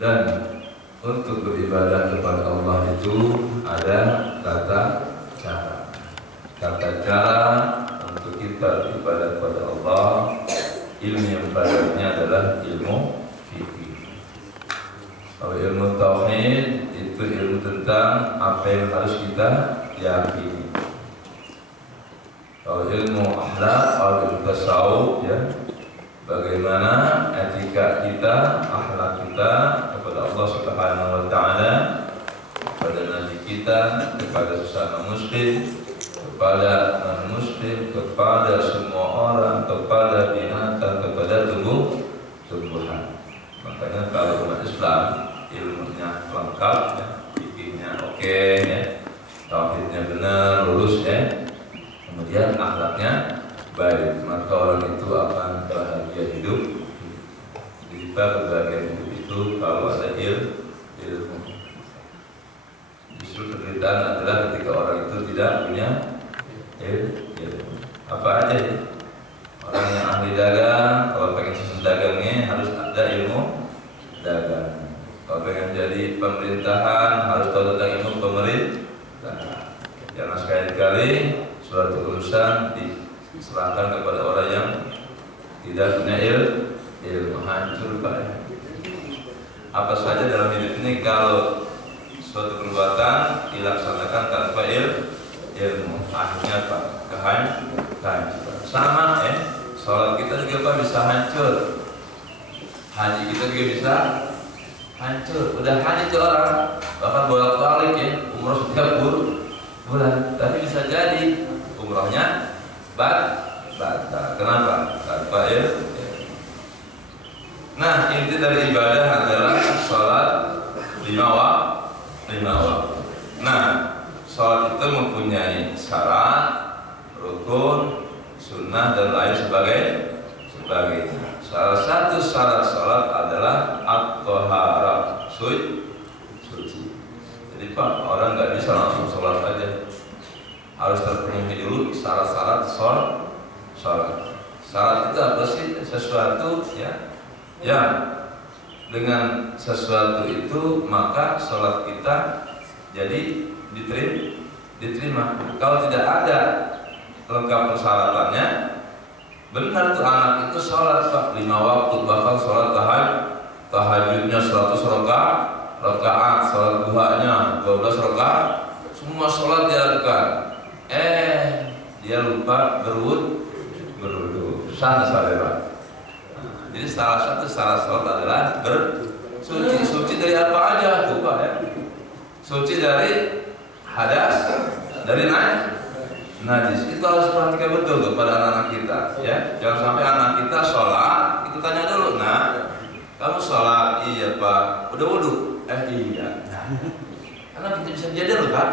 Dan untuk beribadah kepada Allah itu ada tata cara. Tata cara untuk kita beribadah kepada Allah, ilmu yang barunya adalah ilmu fikih. Kalau ilmu tauhid itu ilmu tentang apa yang harus kita yakini. Kalau ilmu akhlak, kalau ilmu tasawuf, ya, bagaimana etika kita, akhlak kita kepada Allah Subhanahu wa taala, kepada nabi kita, kepada sesama muslim, kepada non-muslim, kepada semua orang, kepada binatang, kepada tumbuhan. Makanya kalau umat Islam ilmunya lengkap, ya, fikihnya oke, ya, tauhidnya benar, lurus, ya, kemudian akhlaknya baik, maka orang itu akan bahagia hidup. Kita berbahagia hidup itu kalau ada ilmu. Justru penderitaan adalah ketika orang itu tidak punya ilmu. Apa aja ya? Orang yang ahli dagang, kalau pengen sukses dagangnya harus ada ilmu dagang. Kalau pengen jadi pemerintahan harus tahu tentang ilmu pemerintahan. Jangan sekali-kali suatu urusan diserahkan kepada orang yang tidak punya ilmu, hancur Pak. Apa saja dalam hidup ini kalau suatu perbuatan dilaksanakan tanpa ilmu, akhirnya Pak kehancuran. Sama sholat kita juga Pak bisa hancur, haji kita juga bisa hancur. Udah haji itu orang bahkan bolak-balik, ya, umroh setiap bulan, tapi bisa jadi umrohnya batal. Kenapa? Tanpa ilmu. Nah, inti dari ibadah adalah sholat lima waktu. Nah, sholat itu mempunyai syarat, rukun, sunnah dan lain sebagainya. Salah satu syarat sholat adalah at-thaharah, suci. Jadi Pak, orang nggak bisa langsung sholat aja, harus terpenuhi dulu syarat-syarat sholat. Syarat itu apa sih? Sesuatu, ya, yang dengan sesuatu itu maka sholat kita jadi diterima. Kalau tidak ada lengkap persyaratannya, benar tuh anak itu sholat Pak 5 waktu, bahkan sholat tahajudnya 100 rakaat, sholat duhanya 12 rakaat, semua sholat dilakukan. Dia lupa berwudu. Salah. Jadi salah satu syarat sholat adalah bersuci. Suci dari apa aja tuh Pak, ya? Suci dari hadas, dari najis. Itu harus perhatikan betul kepada anak-anak kita, ya. Jangan sampai anak kita sholat, itu tanya dulu, nah, kamu sholat? Iya Pak. Udah wudu? Iya. Karena kita bisa jadi loh Pak,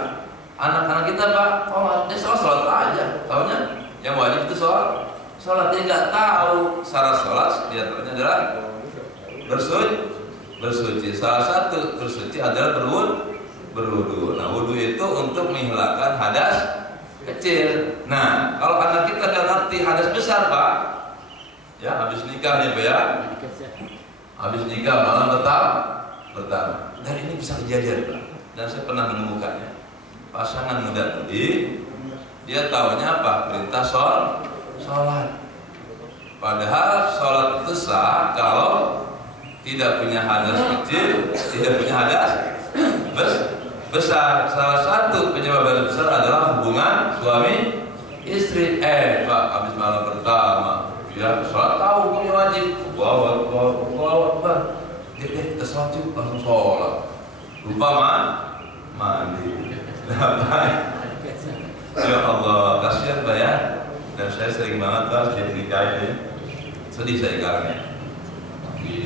anak-anak kita Pak, dia sholat aja, taunya yang wajib itu sholat. Dia nggak tahu syarat sholat diantaranya adalah bersuci. Salah satu bersuci adalah berwudu. Nah, wudu itu untuk menghilangkan hadas kecil. Nah, kalau anak kita nggak ngerti hadas besar Pak, ya habis nikah nih Pak, ya, habis nikah malam pertama. Dan ini bisa kejadian Pak. Dan saya pernah menemukannya. Pasangan muda-mudi, dia taunya apa? Perintah sholat. Padahal sholat itu sah kalau tidak punya hadas kecil, tidak punya hadas besar. Salah satu penyebab hadas besar adalah hubungan suami istri. Pak, habis malam pertama, ya sholat tahu punya wajib. Wow. Kita sholat juga langsung sholat. Lupa mandi. Ya Allah, kasihan Pak, ya. Dan saya sering banget Pak di DKI ini, sedih saya karena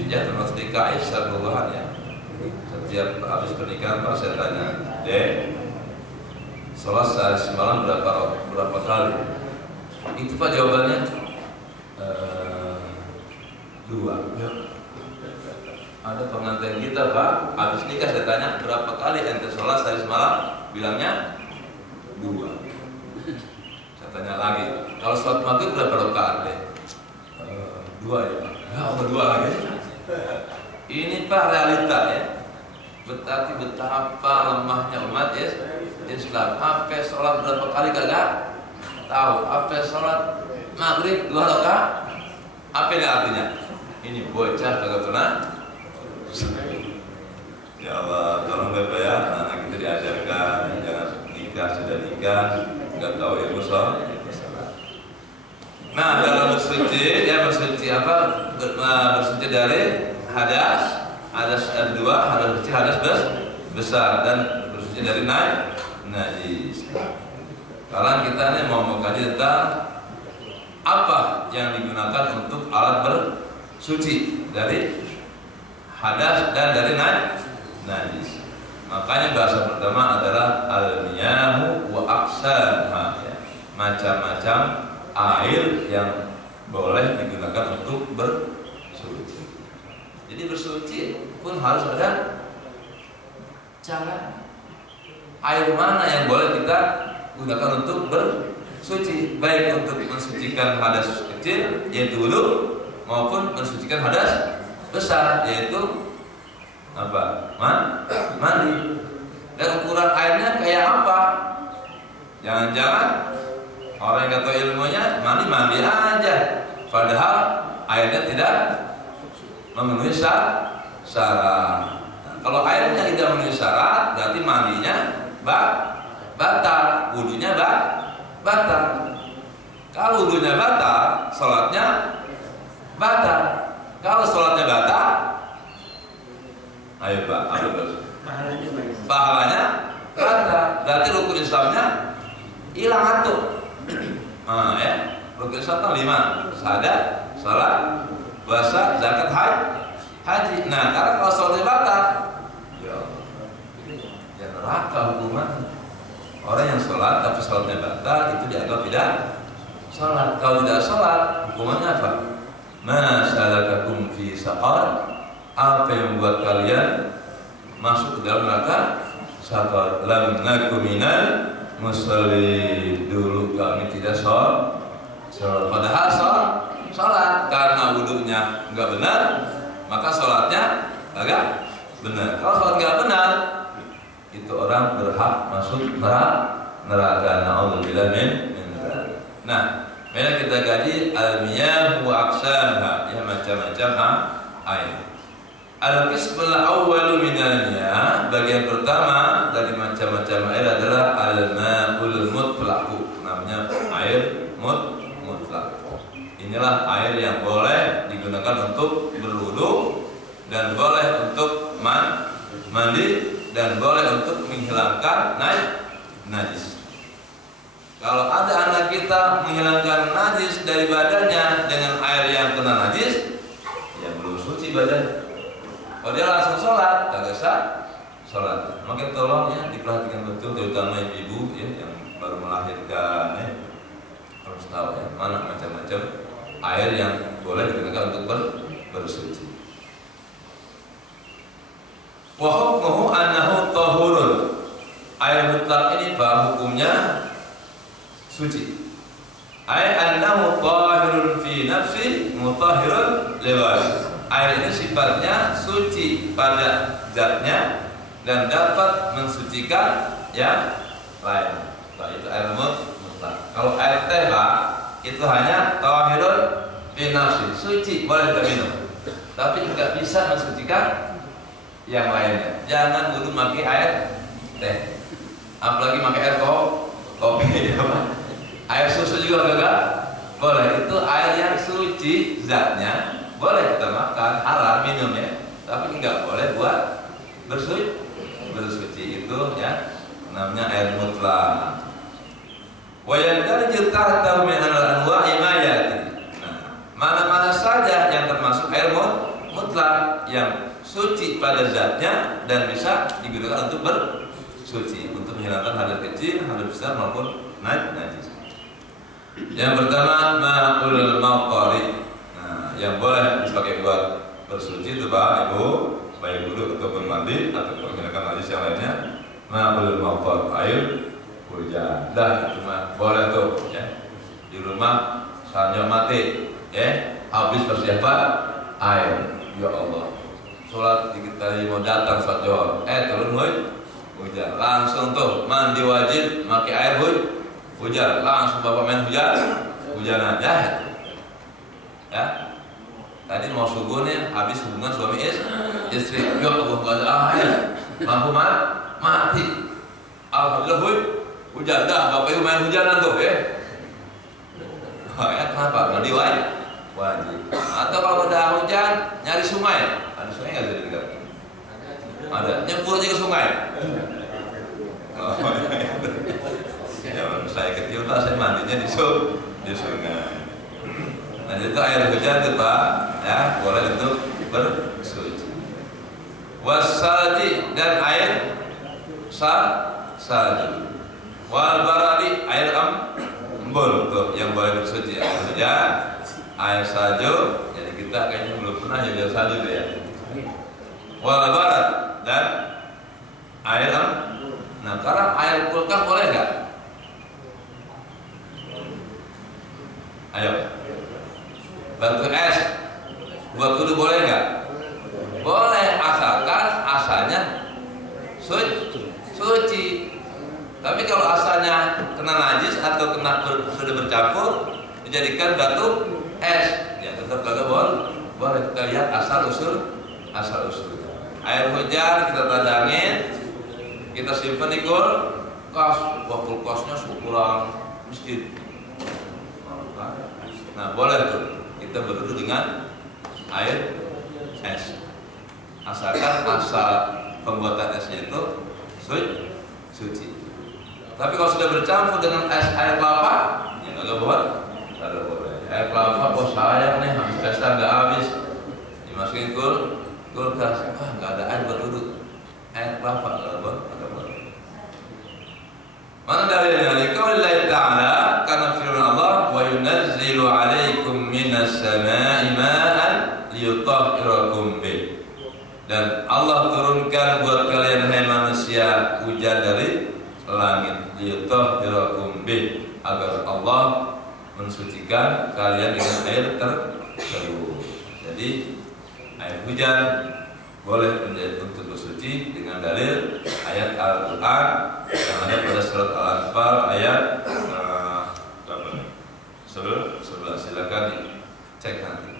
ya termasuk DKI secara keseluruhan, ya. Setiap habis pernikahan Pak saya tanya, Dek, sholat sehari semalam berapa kali? Itu Pak jawabannya 2. Ya. Ada pengantin kita Pak, habis nikah saya tanya berapa kali ente sholat sehari semalam? Bilangnya 2. Tanya lagi, kalau sholat maghrib berapa rakaat deh? 2 ya Pak. Ya, 2 lagi. Ini Pak realita ya. Betapa lemahnya umat ya Islam. Apa sholat berapa kali kagak tahu? Apa sholat maghrib 2 rakaat? Apa ini artinya? Ini bocah kagak pernah. Ya Allah, tolong Bapak ya, anak kita diajarkan jangan nikah sudah nikah, nggak tahu ilmu sholat. Nah, dalam bersuci, ya bersuci apa? Bersuci dari hadas dua, hadas kecil, hadas besar, dan bersuci dari najis. Sekarang kita nih mau mengkaji tentang apa yang digunakan untuk alat bersuci dari hadas dan dari najis. Makanya bahasa pertama adalah al-miyahu wa aqsanha, ya. Macam-macam air yang boleh digunakan untuk bersuci. Jadi bersuci pun harus ada cara. Air mana yang boleh kita gunakan untuk bersuci, baik untuk mensucikan hadas kecil yaitu wudu maupun mensucikan hadas besar yaitu apa? Mandi. Dan ukuran airnya kayak apa? Jangan-jangan orang yang kata ilmunya mandi aja, padahal airnya tidak memenuhi syarat. Nah, kalau airnya tidak memenuhi syarat, berarti mandinya batal, wudunya batal. Kalau wudunya batal, sholatnya batal. Kalau sholatnya batal, ayo Pak, apa terus? Pahalanya batal. Berarti rukun Islamnya hilang antum. Nah, ya, rukun Islam 5: syahadat, salat, puasa, zakat, haji. Nah, karena kalau sholatnya batal, ya neraka hukuman. Orang yang sholat tapi sholatnya batal itu dianggap tidak sholat. Kalau tidak sholat, hukumannya apa? Ma salakakum fi saqar? Apa yang membuat kalian masuk ke dalam neraka? Saqar. Lam nakum minal musallin. Dulu kami tidak sholat. Padahal sholat karena wudunya enggak benar, maka sholatnya agak benar. Kalau sholat enggak benar, itu orang berhak masuk neraka. Na'udzubillah min dzalik. Nah, mari kita kaji al-miyah wa aqsanha, ya macam-macam air. Al-qismul awwalu minal miyah, bagian pertama dari macam-macam air adalah al-ma'ul mutlaq. Namanya air mutlaq. Inilah air yang boleh digunakan untuk berwudu dan boleh untuk mandi dan boleh untuk menghilangkan najis. Kalau ada anak kita menghilangkan najis dari badannya dengan air yang kena najis, ya belum suci badan. Kalau dia langsung sholat, tak sah sholat. Maka tolong ya diperhatikan betul, terutama ibu ya yang baru melahirkan ya, harus tahu ya mana macam-macam air yang boleh digunakan untuk bersuci. Wa hukmuhu annahu tahurun. Air mutlak ini bahwa hukumnya suci. Ay annahu tahirun fi nafsi mutahhirun li ghairi. Air ini sifatnya suci pada zatnya dan dapat mensucikan yang lain. Itu air mutlak. Kalau air teh Pak, itu hanya tahirun fi nafsi, suci boleh kita minum. Tapi tidak bisa mensucikan yang lainnya. Jangan dulu pakai air teh, apalagi pakai air kopi. Air susu juga enggak boleh. Itu air yang suci zatnya, boleh kita makan, halal minum ya, tapi enggak boleh buat bersuci itu ya, namanya air mutlak. Wa yandarju tahtahu min al-anwa'i ma yati. Nah, mana-mana saja yang termasuk air mutlak yang suci pada zatnya dan bisa digunakan untuk bersuci, untuk menghilangkan hadas kecil, hadas besar maupun najis. Yang pertama ma'ul maqari. Nah, yang boleh dipakai buat bersuci itu Pak Ibu, baik wudhu ataupun mandi ataupun menghilangkan najis yang lainnya. Ma'ul maqar, air hujan. Dah itu mah boleh tuh ya. Di rumah sanyo mati ya, habis persiapan air. Ya Allah, sholat tadi mau datang sholat Johor, turun hujan, langsung tuh mandi wajib, pakai air hujan, langsung bapak main hujanan ya. Tadi mau subuh nih, habis hubungan suami istri, ya Allah nggak ada air, lampu mati, alhamdulillah hujan, dah bapak ibu main hujanan tuh kenapa? Mandi wajib. Atau kalau udah hujan, nyari sungai. Ada sungai nggak di dekat? Ada. Nyebur aja ke sungai. Ya, saya kecil Pak, saya mandinya di sungai. Nah itu air hujan tuh Pak, ya boleh untuk bersuci. Wasalji dan air salju. Wal baradi air embun tuh yang boleh bersuci. Air hujan, air salju. Jadi kita kayaknya belum pernah jadi air salju ya. Wal barat dan air Nah sekarang air kulkas boleh nggak? Ayo. Batu es buat wudhu boleh nggak? Boleh, asalkan asalnya suci. Tapi kalau asalnya kena najis atau sudah bercampur dijadikan batu es, ya tetap kagak boleh. Kita lihat asal usul. Air hujan kita tajangin, kita simpan di kulkas. Wah kulkasnya ukuran masjid. Nah boleh tuh kita berwudu dengan air es, asalkan asal pembuatan esnya itu suci. Tapi kalau sudah bercampur dengan air kelapa, ya nggak boleh. Air kelapa, bos sayang nih, habis pesta nggak habis, dimasukin kulkas. Nggak ada air buat wudu. Air kelapa nggak boleh. Mana dalilnya? Liqaulillahi ta'ala, karena firman Allah, wa yunazzilu 'alaikum minas sama'i ma'an liyutahhirakum bih. Dan Allah turunkan buat kalian hai manusia hujan dari langit, liyutahhirakum bih, agar Allah mensucikan kalian dengan air tersebut. Jadi air hujan boleh untuk bersuci dengan dalil ayat Al-Quran yang ada pada surat Al-Anfal ayat 11. Silakan dicek nanti.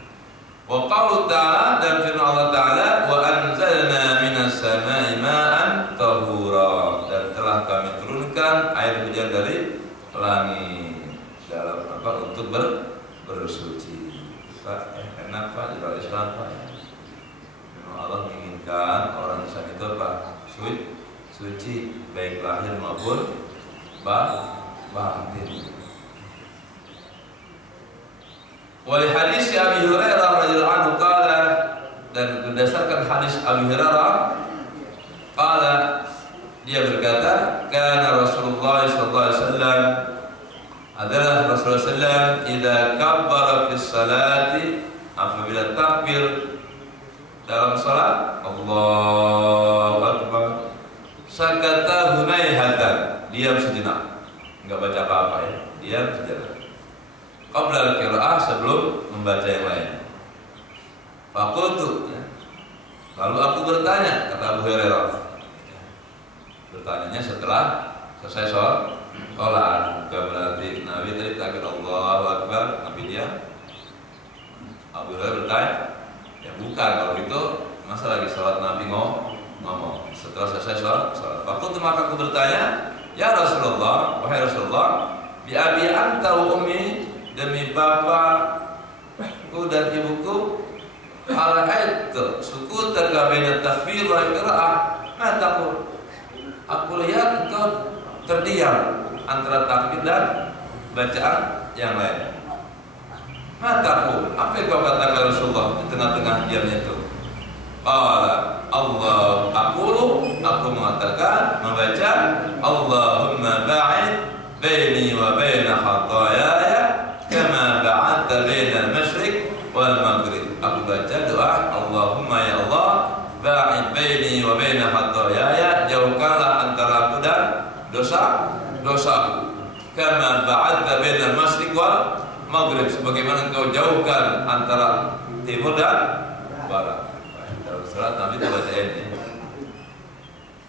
Wa qaulu ta'ala, dan firman Allah Ta'ala, wa anzalna minas sama'i ma'an tahura, dan telah kami turunkan air hujan dari langit dalam untuk bersuci. Pak, enak Pak, di Islam Pak. Allah menginginkan orang Islam itu apa? Suci, baik lahir maupun batin. Wali hadis Abi Hurairah radhiyallahu anhu qala, dan berdasarkan hadis Abi Hurairah qala, dia berkata, kana Rasulullah sallallahu alaihi wasallam, adalah Rasulullah sallallahu alaihi wasallam idza kabbara fis salati, apabila takbir dalam salat, Allahu Akbar, sakata hunaihatan, diam sejenak, enggak baca apa-apa ya, diam sejenak. Qabla al-qiraah, sebelum membaca yang lain. Faqultu, ya. Lalu aku bertanya, kata Abu Hurairah. Bertanyanya setelah selesai sholat. Bukan berarti Nabi tadi takbir Allahu Akbar, Nabi diam. Abu Hurairah bertanya, ya bukan, kalau gitu masa lagi sholat Nabi ngomong setelah selesai sholat. Waktu maka aku bertanya, ya Rasulullah, wahai Rasulullah, bi abi anta wa ummi, demi bapakku dan ibuku, ala aitu sukut terkabena takbir wa qiraah, mataku, aku lihat engkau terdiam antara takbir dan bacaan yang lain. Mataku, apa yang kau katakan Rasulullah di tengah-tengah diamnya itu? Allah, aku mengatakan, membaca, Allahumma ba'id baini wa baina khatayaya kama ba'adta baina al-masyriq wal maghrib. Aku baca doa, Allahumma ya Allah, ba'id baini wa baina khatayaya, jauhkanlah antara aku dan dosaku. Kama ba'adta baina al-masyriq wal maghrib, sebagaimana engkau jauhkan antara timur dan barat. salat Nabi baca ini.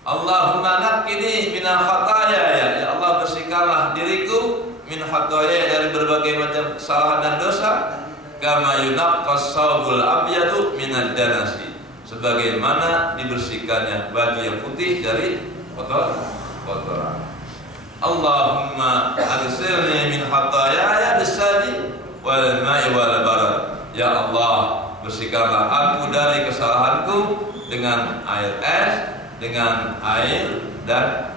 Allahumma naqqini minal khataaya, ya Allah bersihkanlah diriku min khataaya, dari berbagai macam kesalahan dan dosa, kama yunaqqas saubul abyadu minad danasi, sebagaimana dibersihkannya baju yang putih dari kotoran. Allahumma aghsilni min khataaya bis-sadi wal ma'i wal barad, ya Allah bersihkanlah aku dari kesalahanku dengan air es, dengan air dan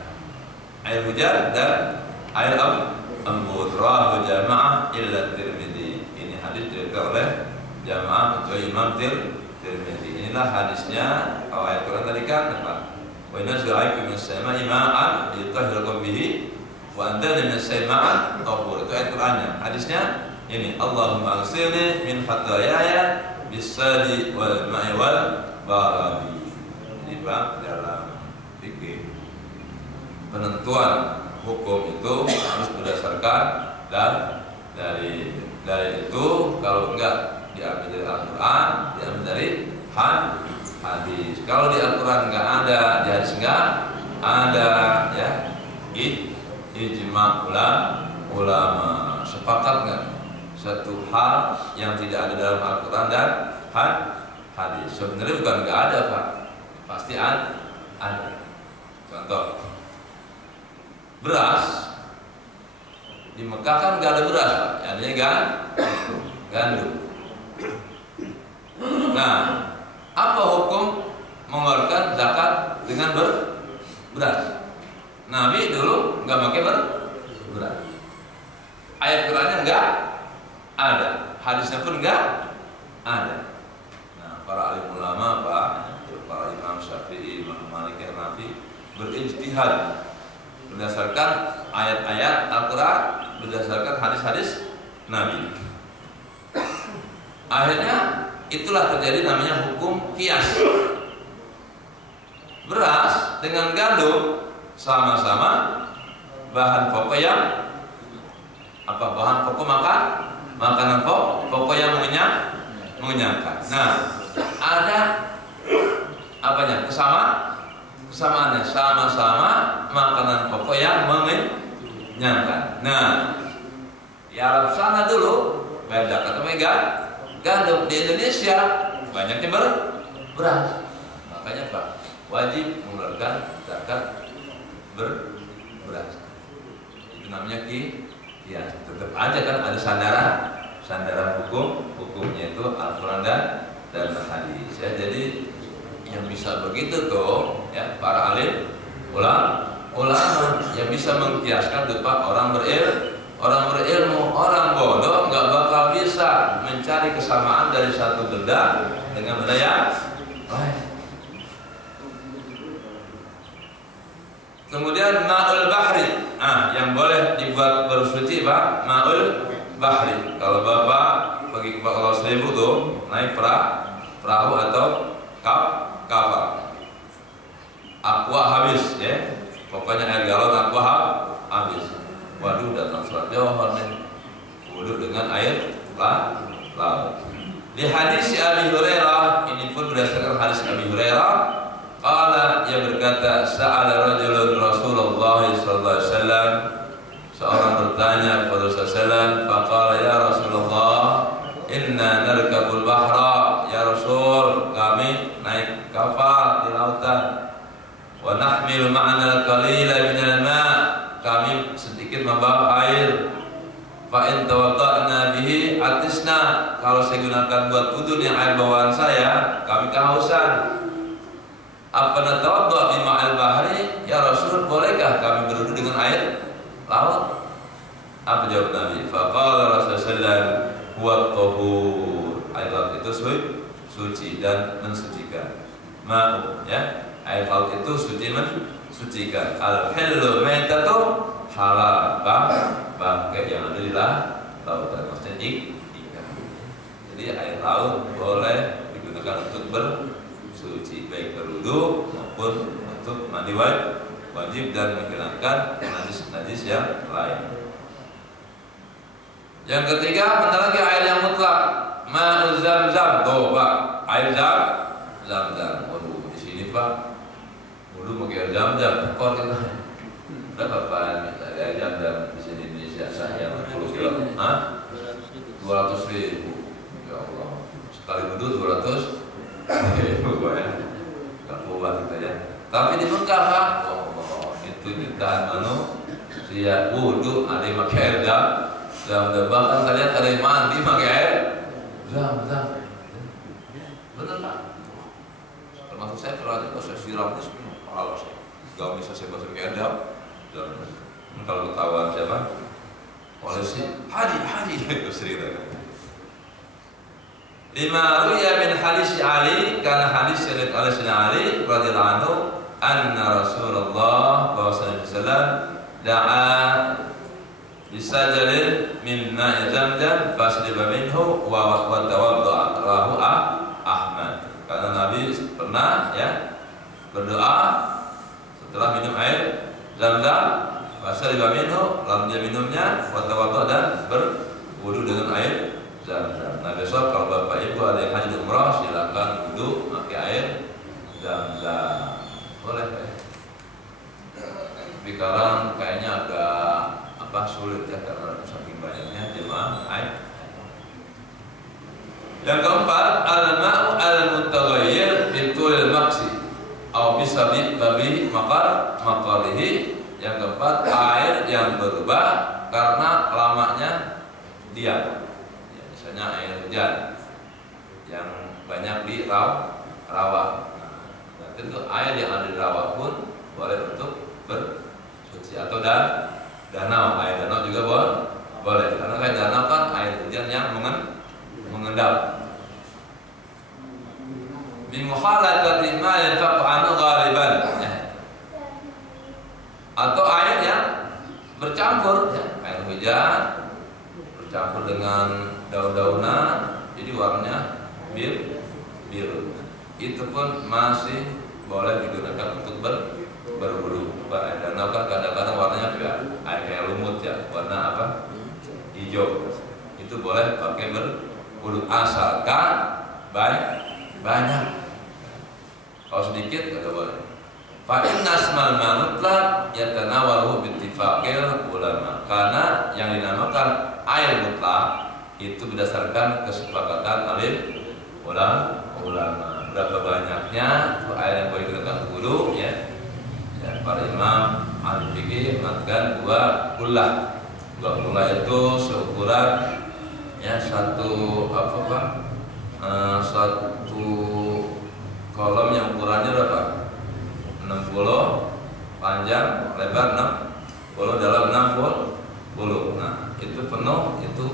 air hujan dan air embun. Rawahu jamaah illa Tirmidzi. Ini hadis diriwayatkan oleh jamaah kecuali Imam Tirmidzi. Inilah hadisnya. Kalau ayat Quran tadi kan apa? Wa inna za'aikum as-sama'i ma'an yutahhirukum bihi wa anzalna minas sama'i tahur. Itu ayat Qurannya. Hadisnya ini, Allahumma aghsilni min khataaya bis-sadi wal ma'i wal baradi. Ini bab dalam fikih. Penentuan hukum itu harus berdasarkan dan dari itu, kalau enggak diambil dari Al-Quran, diambil dari hadis. Kalau di Al-Quran enggak ada, di hadis enggak ada, ya. Ijma' ulama sepakat enggak satu hal yang tidak ada dalam Al-Quran dan hadis. Sebenarnya bukan enggak ada, Pak. Pasti ada. Contoh, beras di Mekah kan nggak ada beras, Pak. Adanya gandum. Nah, apa hukum mengeluarkan zakat dengan beras? Nabi dulu nggak pakai beras. Ayat Qurannya nggak ada, hadisnya pun nggak ada. Nah, para alim ulama, Pak, para Imam Syafi'i, Imam Malik, Hanafi berijtihad berdasarkan ayat-ayat Al-Quran, berdasarkan hadis-hadis Nabi. Akhirnya itulah terjadi namanya hukum qiyas. Beras dengan gandum sama-sama bahan pokok yang apa? Bahan pokok makanan pokok yang mengenyangkan. Nah, ada apanya? Kesamaannya sama-sama makanan pokok yang mengenyangkan. Nah, di Arab sana dulu beda kata gandum. Di Indonesia banyaknya beras. Makanya Pak, wajib mengeluarkan zakat beras. Itu namanya qiyas. Tetap aja kan ada sandaran hukumnya itu Al-Quran dan hadis. Ya, jadi yang bisa begitu tuh, ya, para alim ulama yang bisa mengkiaskan berupa orang berilmu, orang bodoh nggak bakal bisa mencari kesamaan dari satu benda dengan benda yang lain. Kemudian ma'ul bahri, yang boleh dibuat bersuci, Pak, ma'ul bahri. Kalau Bapak pergi ke Pulau Seribu tuh naik perahu atau kapal, aqua habis, ya, pokoknya air galon aqua habis. Waduh, datang surat Johor nih, wudu dengan air laut. Di hadis Abi Hurairah, ini pun berdasarkan hadis Abi Hurairah, qala, ia berkata, sa'ala rajulun Rasulullah sallallahu alaihi wasallam, seorang bertanya kepada Rasulullah, faqala ya Rasulullah, inna narkabul bahra, ya Rasul, kami naik kapal di lautan, wa nahmilu ma'ana al-qalila minal ma', kami sedikit membawa air, fa in tawadda'na bihi atisna, kalau saya gunakan buat wudu yang air bawaan saya, kami kehausan. Apa natawadda bi ma'al bahri, ya Rasul, bolehkah kami berwudu dengan air laut? Apa jawab Nabi? Faqala Rasulullah, huwa tahur, air laut itu suci dan mensucikan. Ma'u, ya, air laut itu suci mensucikan. Al-hillu maitatu, halal bangkai yang ada di lautan, maksudnya ikan. Jadi air laut boleh digunakan untuk bersuci, baik berwudu maupun untuk mandi wajib dan menghilangkan najis yang lain. Yang ketiga, bentar lagi air yang mutlak, ma'u Zamzam. Tuh, Pak, air Zamzam. Pak dulu pakai jam-jam kor kita berapa Pak dari jam-jam di sini Indonesia saya 10 kilo 200.000 ya Allah sekali wudhu 200.000 ya nggak kuat kita ya tapi di Mekah Pak itu jutaan manusia wudhu ada yang pakai air jam bahkan kalian ada yang mandi pakai air jam bener Pak termasuk saya kalau saya siram itu kalau gak bisa saya pakai air jam kalau ketahuan siapa polisi haji itu sering lima ruya min hadis Ali karena hadis dari Ali radhiyallahu anhu anna Rasulullah sallallahu da'a bisajalin min ma'i zamzam fasriba minhu wa tawadda'a rahu Ahmad karena Nabi pernah ya berdoa setelah minum air zamzam fasriba minhu lalu dia minumnya wa tawadda'a dan berwudu dengan air zamzam. Nah besok kalau bapak ibu ada yang haji umrah silakan wudu pakai air zamzam. Boleh ya? Tapi sekarang kayaknya agak sulit ya karena saking banyaknya jemaah air. Yang keempat al-ma'u al-mutaghayyir bitul maksi atau bisa babi makarihi. Yang keempat air yang berubah karena lamanya diam. Misalnya air hujan yang banyak di rawa. Nah, tentu air yang ada di rawa pun boleh untuk bersuci atau danau. Air danau juga boleh karena kayak danau kan air hujan yang mengendap. Bimuhalatati ma yanfaqu anhu ghaliban. Atau air yang bercampur ya, air hujan bercampur dengan daun-daunan jadi warnanya biru. Itu pun masih boleh digunakan untuk berwudu. Air danau kan kadang-kadang warnanya kayak lumut ya, warna apa? Hijau. Itu boleh pakai berwudu asalkan banyak. Kalau sedikit tidak boleh. Fa inna asmal mutlaq yatanawalu bittifaqil ulama. Karena yang dinamakan air mutlak itu berdasarkan kesepakatan alim ulama. Berapa banyaknya air yang boleh digunakan untuk wudu ya. Para imam ahli fikih mengatakan 2 kullah. 2 kullah itu seukuran ya satu kolom yang ukurannya berapa? 60 panjang, lebar 60, dalam 60. Nah, itu penuh itu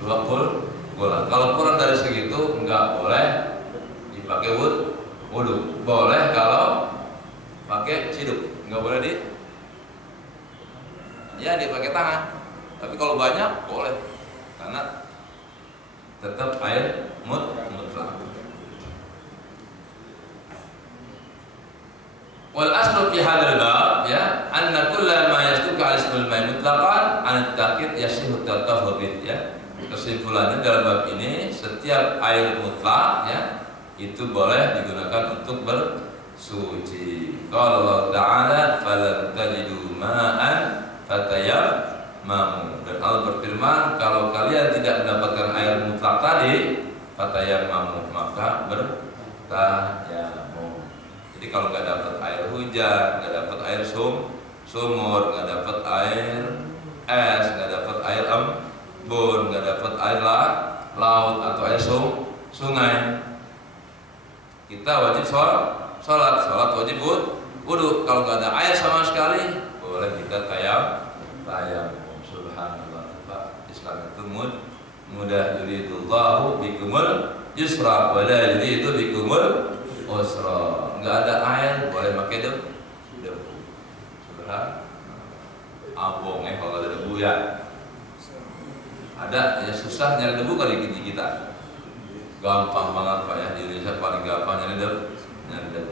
20 bola. Kalau kurang dari segitu enggak boleh dipakai wudu. Boleh kalau pakai ciduk, enggak boleh dipakai tangan. Tapi kalau banyak boleh. Karena tetap air mutlak. Wal aslu fi hadzal bab ya anna kulla ma yasduqu ala ismil ma'i mutlaqan an at-taqid yasihu at-tatahhur ya. Kesimpulannya dalam bab ini setiap air mutlak ya itu boleh digunakan untuk bersuci. Qala Allah Ta'ala falam tajidu ma'an fatayammamu. Dan Allah berfirman kalau kalian tidak mendapatkan air mutlak tadi fatayammamu maka bertayamum. Jadi kalau nggak dapat air hujan, nggak dapat air sumur, nggak dapat air es, nggak dapat air embun, nggak dapat air laut atau air sungai, kita wajib sholat wajib wudu. Kalau nggak ada air sama sekali, boleh kita tayamum. Subhanallah, Pak. Islam itu mudah. Yuridullahu bikumul yusra wa la yuridu bikumul usra. Nggak ada air boleh pakai debu. Subhanallah. Abong kalau ada debu ya. Ada ya susah nyari debu kali kita. Gampang banget Pak ya, di Indonesia paling gampang nyari debu.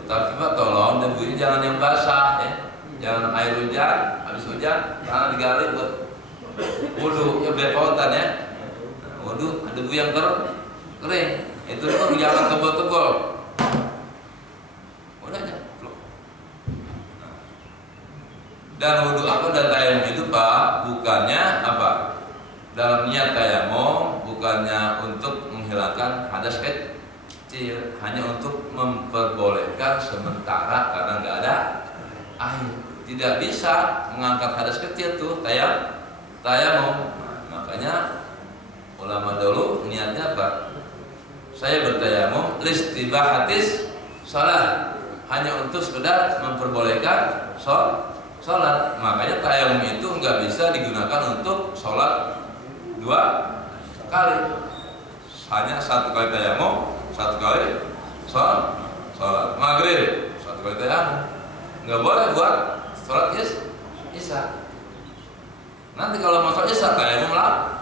Tapi Pak tolong debunya jangan yang basah ya. Jangan air hujan, habis hujan tangan digali buat wudu ya belepotan ya. Wudu debu yang kering. Itu pun jangan tebal-tebal. Udah Dan wudhu apa dan tayamum itu Pak, bukannya apa? Dalam niat tayamum bukannya untuk menghilangkan hadas kecil, hanya untuk memperbolehkan sementara karena nggak ada air. Tidak bisa mengangkat hadas kecil tuh tayamum. Makanya ulama dulu niatnya apa? Saya bertayamum listibahatis salat, hanya untuk sekedar memperbolehkan sholat. Makanya tayamum itu nggak bisa digunakan untuk sholat 2 kali, hanya 1 kali tayamum, 1 kali sholat maghrib, 1 kali tayamum. Nggak boleh buat sholat isya. Nanti kalau mau sholat isya tayamum lah.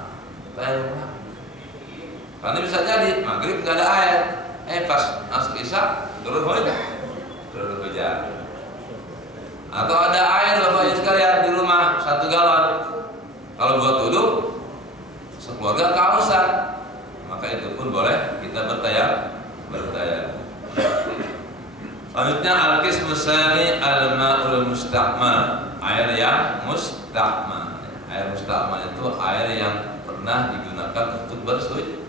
Karena bisa jadi maghrib nggak ada air, pas masuk isya turun hujan. Atau ada air Bapak Ibu sekalian di rumah 1 galon. Kalau buat wudhu sekeluarga kehausan, maka itu pun boleh kita bertayamum. Selanjutnya al-qismu tsani al-ma'ul musta'mal, air yang musta'mal. Air musta'mal itu air yang pernah digunakan untuk bersuci.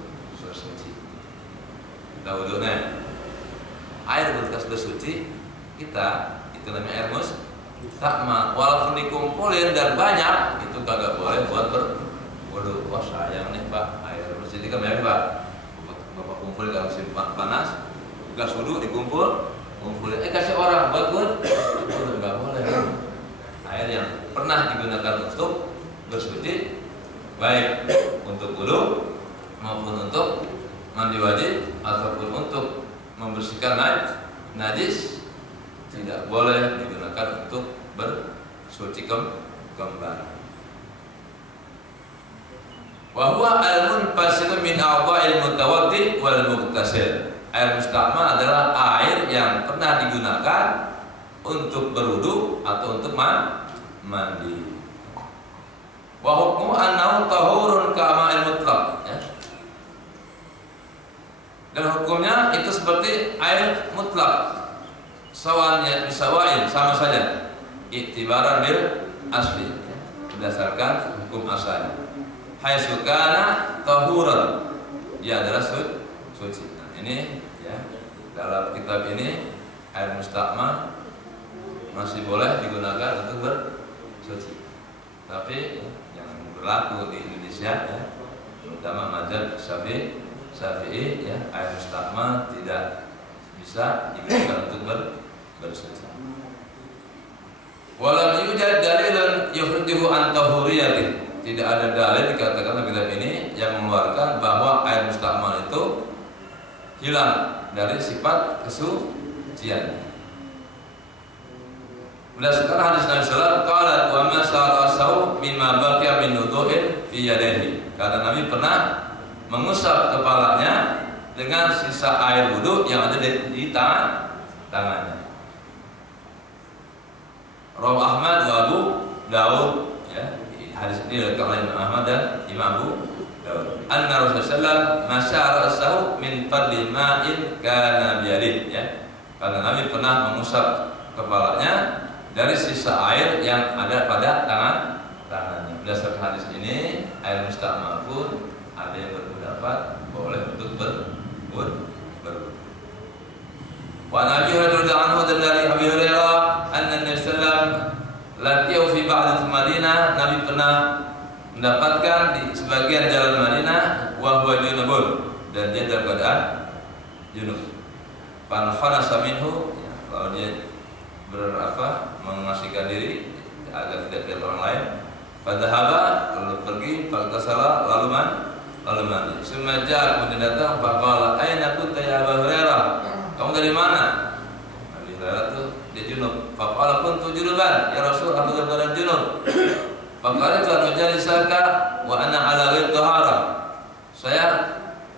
Kita wudhunya air bekas bersuci kita, itu namanya air musta'mal. Walaupun dikumpulin dan banyak, itu kagak boleh buat berwudhu. Wah sayang nih Pak, air bersuci kan banyak Pak. Bapak kumpul kalau musim panas, gas wudhu dikumpulin, kasih orang buat wudhu, nggak boleh. Air yang pernah digunakan untuk bersuci, baik untuk wudhu maupun untuk mandi wajib ataupun untuk membersihkan najis, tidak boleh digunakan untuk bersuci kembali. Wa huwa al-munfasil min a'dha'il mutawaddi wal mughtasil. Air musta'mal adalah air yang pernah digunakan untuk berwudu atau untuk mandi. Wa hukmu annahu tahurun ka'ma'il mutlaq, ya. Dan hukumnya itu seperti air mutlak, sawannya bisawain, sama saja, iktibaran bil asli, berdasarkan hukum asalnya. Haitsu kana tahuran, dia adalah suci. Nah, ini ya, dalam kitab ini air musta'mal masih boleh digunakan untuk bersuci. Tapi yang berlaku di Indonesia, ya, terutama mazhab Syafi'i, ya, air musta'mal tidak bisa digunakan untuk bersuci. Walam yujad dalilun yukhrijuhu an tahuriyatin. Tidak ada dalil dikatakan dalam kitab ini yang mengeluarkan bahwa air musta'mal itu hilang dari sifat kesucian. Berdasarkan hadis Nabi sallallahu alaihi wasallam, qalat wa ma sa'asahu mimma baqiya min wudu'in fi yadihi. Karena Nabi pernah mengusap kepalanya dengan sisa air wudhu yang ada di tangannya. Rawi Ahmad wa Abu Daud, ya, hadis ini diriwayatkan oleh Imam Ahmad dan Imam Abu Daud. Anna Rasulullah masyara sahu min fadli ma'in kana biyadih, ya. Karena Nabi pernah mengusap kepalanya dari sisa air yang ada pada tangannya. Berdasarkan hadis ini, air musta'mal pun ada yang berpendapat boleh untuk berwudu. Wa Nabi radhiyallahu anhu dari Abi Hurairah anna Nabi sallallahu laqiyahu fi ba'd Madinah, Nabi pernah mendapatkan di sebagian jalan Madinah wa huwa junubun, dan dia dalam keadaan junub. Fan khanasa minhu, kalau dia mengasihkan diri agar tidak dilihat orang lain. Fadhahaba, lalu pergi, faghtasala, lalu mandi. Semaja kemudian datang, faqala aina kunta ya Abu Hurairah? Kamu dari mana? Abu Hurairah itu dia junub. Faqala kuntu junuban ya Rasul, aku dalam keadaan junub. Faqala tu majalisaka wa ana ala ghairi tahara. Saya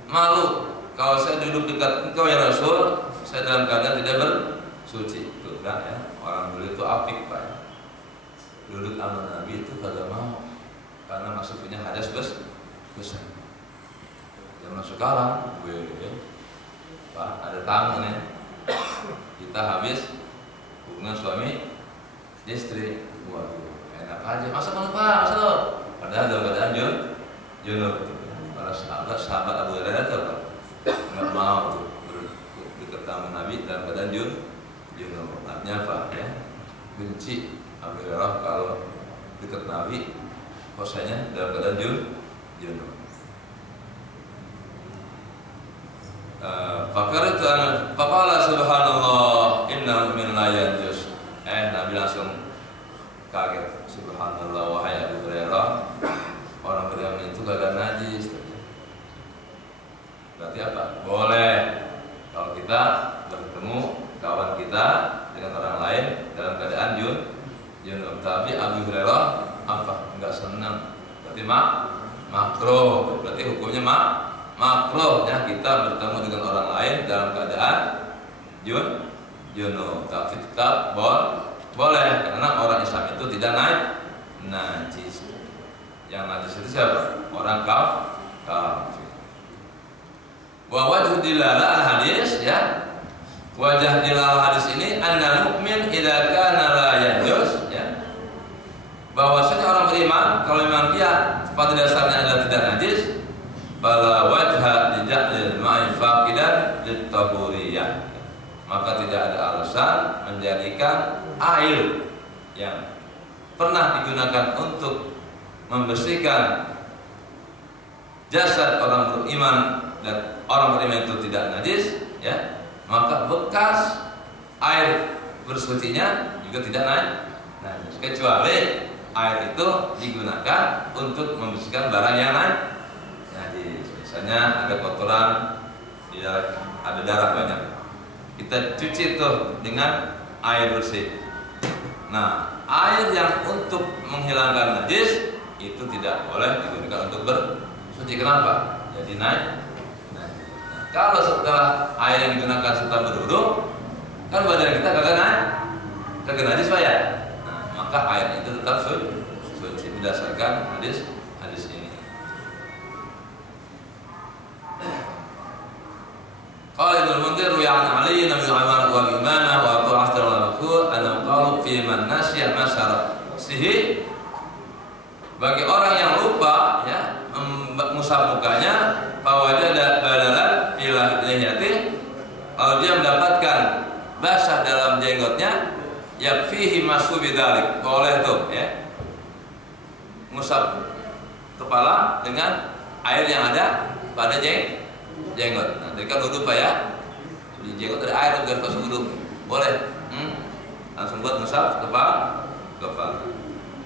malu kalau saya duduk dekat engkau ya Rasul, saya dalam keadaan tidak bersuci. Itu kan, ya, orang dulu itu apik Pak. Duduk sama Nabi itu kagak mau, karena masih punya hadas besar. Zaman sekarang, Pak, ada tamu nih, kita habis hubungan suami istri. Waduh, enak aja. Masuk Pak, masuk. Padahal dalam keadaan junub. Para sahabat Abu Hurairah itu apa? Nggak mau tuh dekat sama Nabi dalam keadaan junub. Artinya apa ya? Benci Abu Hurairah kalau dekat Nabi, kosanya dalam keadaan junub. Faqala subhanallah innal mu'min la yanjus. Nabi langsung kaget. Subhanallah, wahai Abu Hurairah, orang beriman itu kagak najis. Berarti apa? Boleh kalau kita bertemu kawan kita dengan orang lain dalam keadaan junub. Tapi Abu Hurairah apa? Enggak senang. Berarti makruh. Berarti hukumnya makruh ya kita bertemu dengan orang lain dalam keadaan junub. Tapi tetap boleh karena orang Islam itu tidak najis. Yang najis itu siapa? Orang kafir. Wa wajhu dilalah al-hadis ya. Wajah dilalah hadis ini annal mukmin idza kana la yanjus ya. Bahwasanya orang beriman kalau memang dia pada dasarnya adalah tidak najis, fala wajha li ja'lil ma'i faqidan lit-tahuriyah. Maka tidak ada alasan menjadikan air yang pernah digunakan untuk membersihkan jasad orang beriman dan orang beriman itu tidak najis ya, maka bekas air bersucinya juga tidak najis, kecuali air itu digunakan untuk membersihkan barang yang najis. Misalnya ada kotoran, ada darah banyak, kita cuci itu dengan air bersih. Nah, air yang untuk menghilangkan najis itu tidak boleh digunakan untuk bersuci. Kenapa? Jadi najis. Nah, kalau setelah air yang digunakan setelah berwudu, kan badan kita kagak najis Pak ya. Nah, maka air itu tetap suci berdasarkan hadis ini. Qala Ibnu Munzir wa an Ali Nabi Muhammad wa Imamah wa Abu Asdar al-Makhul annahu qalu fi man nasiya masyara sihi. Bagi orang yang lupa ya mengusap mukanya, fawajada badalan fil lihiyati, kalau dia mendapatkan basah dalam jenggotnya, yakfihi masu bidzalik, boleh tuh ya mengusap kepala dengan air yang ada pada jenggot. Nah, tadi kan wudu Pak ya, di jenggot ada air biar pas wudu, boleh langsung buat mengusap kepala.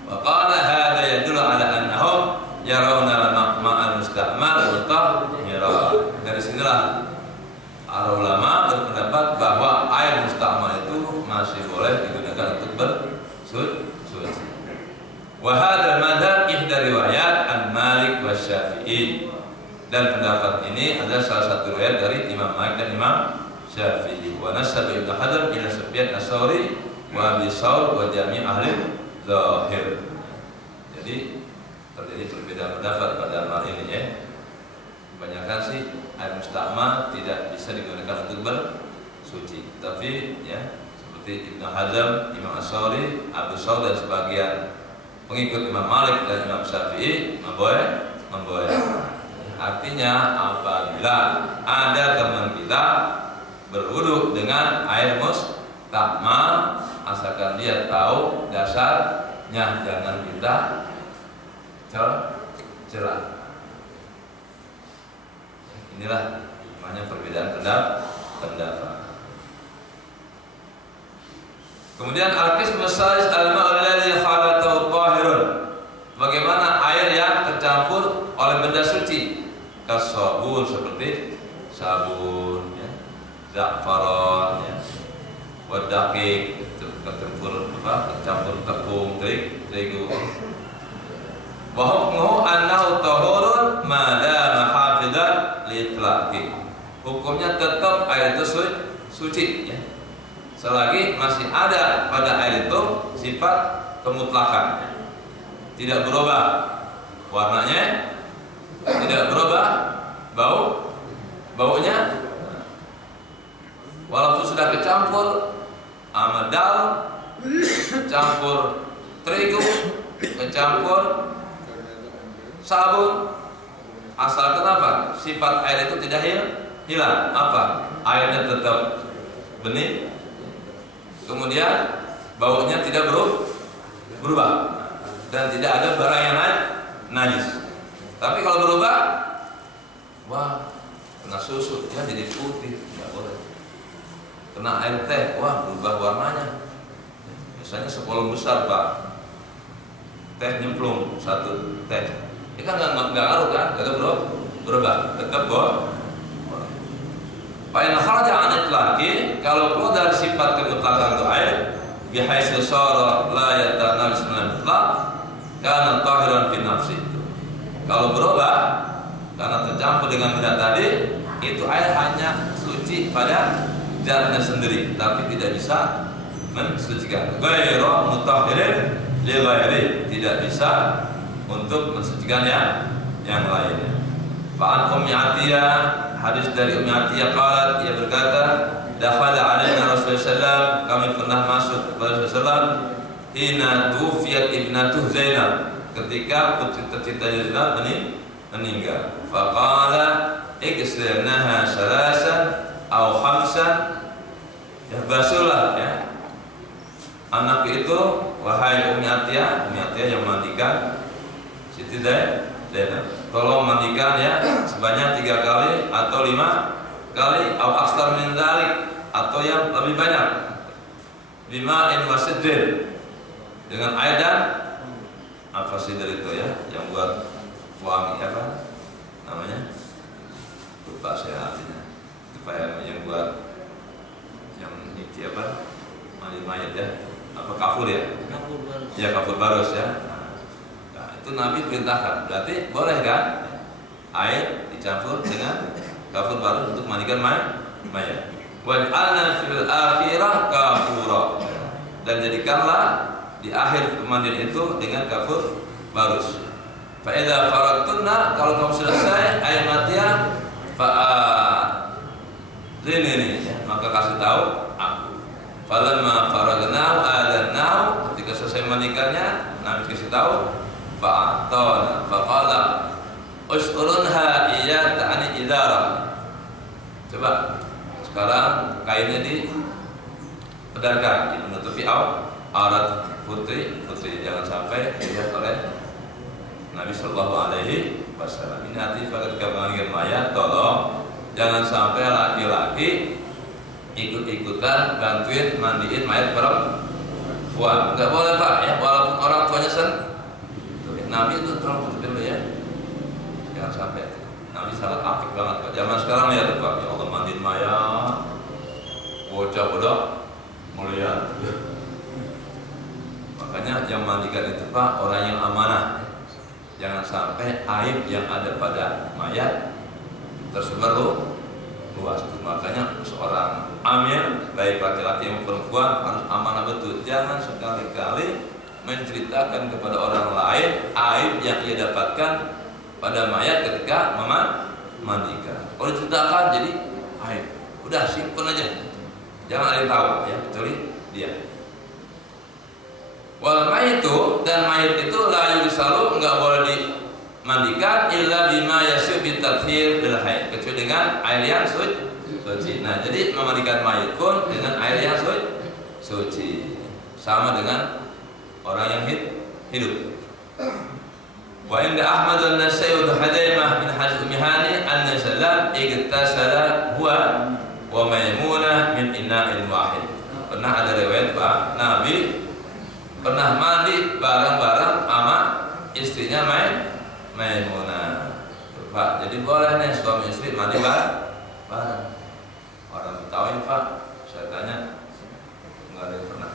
Wa qala hadza yadullu ala annahum yarawna al-ma'al musta'mal mutahhira. Dari sinilah para ulama berpendapat bahwa air musta'mal itu masih boleh digunakan untuk bersuci. Wa hadzal madzhab ihda riwayat an Malik wa Syafi'i. Dan pendapat ini adalah salah satu riwayat dari Imam Malik dan Imam Syafi'i. Wa nasab Ibnu Hajar ila Sufyan as-Tsauri wa Abi Saur wa jami' ahli zahir. Jadi terjadi perbedaan pendapat pada hal ini ya. Kebanyakan sih air musta'mal tidak bisa digunakan untuk bersuci. Tapi ya seperti Ibnu Hajar, Imam As-Tsauri, Abu Saur dan sebagian pengikut Imam Malik dan Imam Syafi'i memboleh. Artinya apabila ada teman kita berwudu dengan air musta'mal, asalkan dia tahu dasarnya, jangan kita celah. Inilah namanya perbedaan pendapat. Kemudian al-qism as-salis al-ma'u alladhi khalatahu tahirun. Bagaimana air yang tercampur oleh benda suci? Kasabun, seperti sabun ya, za'faran ya, wadaqik, tercampur tepung, terigu. Wa hukmuhu annahu tahurun ma dama hafidzan li itlaqi. Hukumnya tetap air itu suci ya, selagi masih ada pada air itu sifat kemutlakan, tidak berubah warnanya, tidak berubah baunya, walaupun sudah kecampur sama daun campur terigu, kecampur sabun, asalkan apa? Sifat air itu tidak hilang. Apa? Airnya tetap bening, kemudian baunya tidak berubah, dan tidak ada barang yang najis. Tapi kalau berubah, wah, kena susu, ya jadi putih, tidak boleh. Kena air teh, wah, berubah warnanya. Misalnya sekolom besar, Pak, teh nyemplung satu teh, ini kan nggak ngaruh kan, nggak berubah, tetap boleh. Paling kharaja anit lagi, kalau keluar dari sifat kemutlakan itu air, bihaitsu shara la yatanajjas min mutlaq, kana tahiran fi nafsi. Kalau berubah karena tercampur dengan benda tadi, itu air hanya suci pada zatnya sendiri, tapi tidak bisa mensucikan. Ghairu mutahhirin li ghairi, tidak bisa untuk mensucikan yang lainnya. Fa'an Ummi Atiyah, hadis dari Ummi Atiyah qalat, ia berkata, dakhala alaina Rasulullah sallallahu, kami pernah masuk kepada Rasulullah hina tuwfiyat ibnatuh Zainab, ketika putri tercinta Zainab meninggal. Faqala ighsilnaha salasan aw khamsan, ya basuhlah ya anak itu, wahai Ummi Atiyah yang mandikan Siti Zainab, tolong mandikan ya sebanyak 3 kali atau 5 kali, atau akstar min dzalik, atau yang lebih banyak, bima'in wasidrin, dengan air dan apa sidr itu ya, yang buat wangi, apa namanya, lupa saya artinya, supaya yang buat yang nyuci apa, mandi mayat ya, apa kafur ya, ya kafur barus ya. Nah, itu Nabi perintahkan, berarti boleh kan air dicampur dengan kafur barus untuk mandikan mayat. Waj'alna fil akhirah kafura, dan jadikanlah di akhir pemandian itu dengan kafur barus. Fa idza faragtunna, kalau kamu selesai air matiya, fa ini ya, maka kasih tahu aku. Falamma faragnahu adannahu, ketika selesai mandikannya Nabi kasih tahu, fa'atana faqala usqurunha iya ta'ani idara. Coba sekarang kainnya dipedarkan, menutupi aurat putri, jangan sampai dilihat oleh Nabi Sallallahu Alaihi Wasallam. Ini hati ketika menganggap mayat, tolong jangan sampai laki-laki ikut-ikutan bantuin mandiin mayat perempuan. Enggak boleh Pak ya, walaupun orang tuanya Nabi itu tolong tutupin dulu ya, jangan sampai. Nabi sangat aktif banget Pak. Zaman sekarang lihat Pak, ya Allah, mandiin mayat, bocah udah melihat. Makanya yang mandikan itu Pak orang yang amanah. Jangan sampai aib yang ada pada mayat tersebar luas. Makanya seorang amil, baik laki-laki maupun perempuan, harus amanah betul. Jangan sekali-kali menceritakan kepada orang lain aib yang ia dapatkan pada mayat ketika memandikan. Kalau diceritakan jadi aib, udah simpen aja, jangan ada yang tahu ya, kecuali dia. Wal mayitu, dan mayit itu la yusalu, enggak boleh dimandikan illa bima yasyu bitathhir bil haid, kecuali dengan air yang suci. Nah, jadi memandikan mayit pun dengan air yang suci, sama dengan orang yang hidup. Wa inda Ahmad wa Nasai wa Hadaimah min hadits Ummi Hani anna sallam igtasala huwa wa Maimunah min inna'in wahid. Pernah ada riwayat Pak, Nabi pernah mandi bareng-bareng sama istrinya Maimunah. Pak, jadi boleh nih suami istri mandi bareng. Orang Betawi Pak, saya tanya nggak ada yang pernah.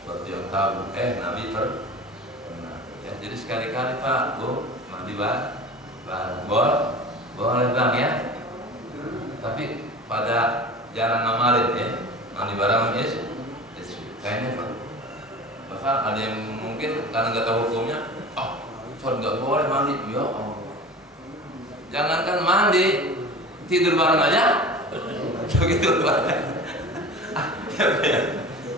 Seperti yang tahu, Nabi pernah. Ya, jadi sekali-kali Pak, Bu mandi bareng. Boleh Bang ya. Tapi pada jangan ngamalin ya, mandi bareng istri. Kayaknya Pak. Bahkan ada yang mungkin karena nggak tahu hukumnya, nggak boleh mandi. Ya Allah, jangankan mandi, tidur bareng aja, begitu bareng.